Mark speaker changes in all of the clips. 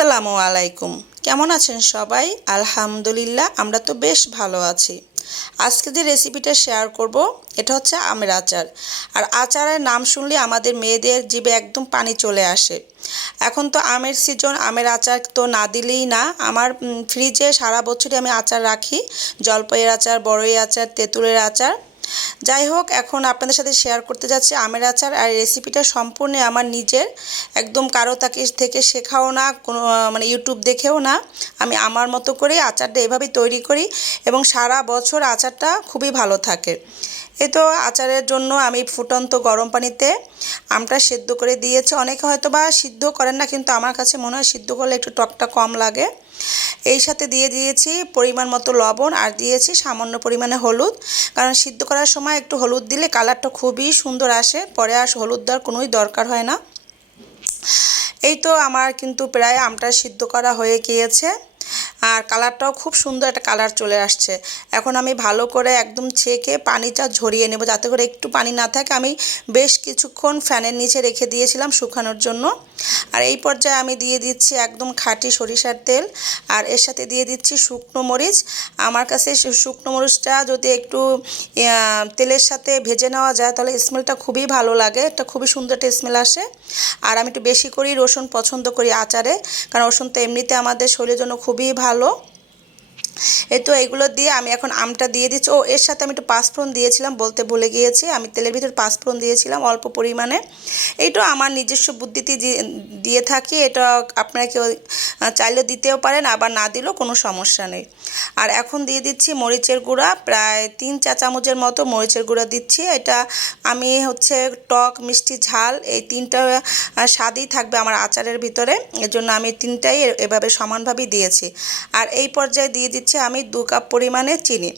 Speaker 1: আসসালামু আলাইকুম। কেমন আছেন সবাই? আলহামদুলিল্লাহ, আমরা তো বেশ ভালো আছি। আজকে যে রেসিপিটা শেয়ার করব, এটা হচ্ছে আমের আচার। আর আচারের নাম শুনলে আমাদের মেয়েদের জিভে একদম পানি চলে আসে। এখন তো আমের সিজন আমের আচার তো না দিলেই না। আমার ফ্রিজে সারা বছরই আমি আচার রাখি। জলপাইয়ের আচার বড়ই আচার, তেঁতুলের আচার। যাই হোক, এখন আপনাদের সাথে শেয়ার করতে যাচ্ছি আমের আচার আর রেসিপিটা সম্পূর্ণ আমার নিজের। একদম কারও তাকে থেকে শেখাও না, কোনো মানে ইউটিউব দেখেও না। আমি আমার মতো করে আচারটা এভাবেই তৈরি করি এবং সারা বছর আচারটা খুবই ভালো থাকে। এই তো আচারের জন্য আমি ফুটন্ত গরম পানিতে আমটা সেদ্ধ করে দিয়েছি। অনেকে হয়তো বা সিদ্ধ করেন না, কিন্তু আমার কাছে মনে হয় সিদ্ধ করলে একটু টকটা কম লাগে। এই সাথে দিয়ে দিয়েছি পরিমাণ মতো লবণ আর দিয়েছি সামান্য পরিমাণে হলুদ। কারণ সিদ্ধ করার সময় একটু হলুদ দিলে কালারটা খুবই সুন্দর আসে, পরে আর হলুদ দেওয়ার কোনোই দরকার হয় না। এই তো আমার কিন্তু প্রায় আমটা সিদ্ধ করা হয়ে গিয়েছে। আর কালারটাও খুব সুন্দর একটা কালার চলে আসছে। এখন আমি ভালো করে একদম ছেঁকে পানিটা ঝরিয়ে নেব যাতে করে একটু পানি না থাকে। আমি বেশ কিছুক্ষণ ফ্যানের নিচে রেখে দিয়েছিলাম শুকানোর জন্য। আর এই পর্যায়ে আমি দিয়ে দিচ্ছি একদম খাঁটি সরিষার তেল। আর এর সাথে দিয়ে দিচ্ছি শুকনো মরিচ। আমার কাছে শুকনো মরিচটা যদি একটু তেলের সাথে ভেজে নেওয়া যায় তাহলে স্মেলটা খুবই ভালো লাগে। একটা খুবই সুন্দর একটা স্মেল আসে। আর আমি একটু বেশি করেই রসুন পছন্দ করি আচারে। কারণ রসুন তো এমনিতে আমাদের শরীরের জন্য খুবই ভালো άλλο. এই তো এগুলো দিয়ে আমি এখন আমটা দিয়ে দিচ্ছি। ও, এর সাথে আমি একটু পাঁচফোড়ন দিয়েছিলাম, বলতে ভুলে গিয়েছি। আমি তেলের ভিতর পাঁচফোড়ন দিয়েছিলাম অল্প পরিমাণে। এইটা আমার নিজস্ব বুদ্ধিতে দিয়ে থাকি, এটা আপনারা কেউ চাইলে দিতেও পারেন, আবার না দিলেও কোনো সমস্যা নেই। আর এখন দিয়ে দিচ্ছি মরিচের গুঁড়া, প্রায় তিন চা চামচের মতো মরিচের গুঁড়া দিচ্ছি। এটা আমি হচ্ছে টক, মিষ্টি, ঝাল, এই তিনটা স্বাদই থাকবে আমার আচারের ভিতরে। এর জন্য আমি তিনটাই এভাবে সমানভাবেই দিয়েছি। আর এই পর্যায়ে দিয়ে দিচ্ছি আমি দু কাপ পরিমাণে চিনি।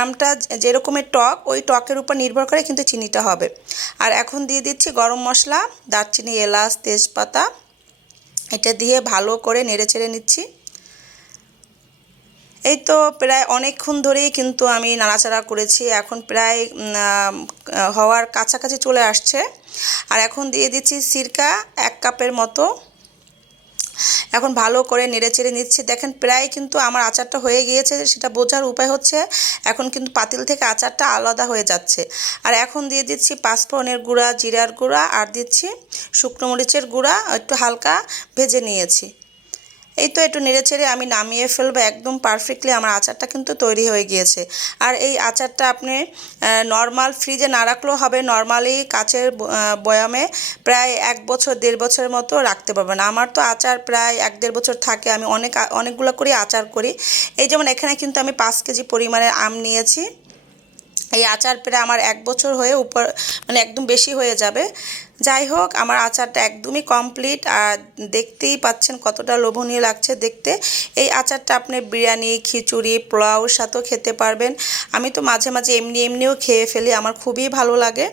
Speaker 1: আমটা যেরকমের টক, ওই টকের উপর নির্ভর করে কিন্তু চিনিটা হবে। আর এখন দিয়ে দিচ্ছি গরম মশলা, দারচিনি, এলাচ, তেজপাতা। এটা দিয়ে ভালো করে নেড়ে চেড়ে নিচ্ছি। এই তো প্রায় অনেকক্ষণ ধরেই কিন্তু আমি নাড়াচাড়া করেছি। এখন প্রায় হওয়ার কাছাকাছি চলে আসছে। আর এখন দিয়ে দিচ্ছি সিরকা এক কাপের মতো। এখন ভালো করে নেড়ে চেড়ে নিচ্ছি। দেখেন প্রায় কিন্তু আমার আচারটা হয়ে গিয়েছে, সেটা বোঝার উপায় হচ্ছে এখন কিন্তু পাতিল থেকে আচারটা আলাদা হয়ে যাচ্ছে। আর এখন দিয়ে দিচ্ছি পাঁচফোড়নের গুঁড়া, জিরার গুঁড়া, আর দিচ্ছি শুকনো মরিচের গুঁড়া, একটু হালকা ভেজে নিয়েছি। এই তো একটু নেড়ে ছেড়ে আমি নামিয়ে ফেলব একদম পারফেক্টলি আমার আচারটা কিন্তু তৈরি হয়ে গিয়েছে। আর এই আচারটা আপনি নর্মাল ফ্রিজে না রাখলেও হবে নর্মালি কাচের বয়ামে প্রায় এক বছর, দেড় বছরের মতো রাখতে পারবেন। আমার তো আচার প্রায় এক দেড় বছর থাকে, আমি অনেক অনেকগুলো করে আচার করি। এই যেমন এখানে কিন্তু আমি পাঁচ কেজি পরিমাণের আম নিয়েছি। এই আচার প্রায় আমার এক বছর হয়ে উপর মানে একদম বেশি হয়ে যাবে। যাই হোক, আমার আচারটা একদমই কমপ্লিট আর দেখতেই পাচ্ছেন কতটা লোভনীয় লাগছে দেখতে। এই আচারটা আপনি বিরিয়ানি, খিচুড়ি, পোলাওর সাথেও খেতে পারবেন। আমি তো মাঝে মাঝে এমনি এমনিও খেয়ে ফেলি, আমার খুবই ভালো লাগে।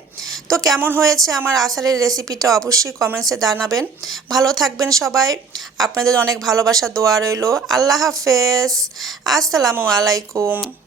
Speaker 1: তো কেমন হয়েছে আমার আচারের রেসিপিটা অবশ্যই কমেন্টসে জানাবেন। ভালো থাকবেন সবাই। আপনাদের অনেক ভালোবাসা, দোয়া রইল। আল্লাহ হাফেজ। আসসালামু আলাইকুম।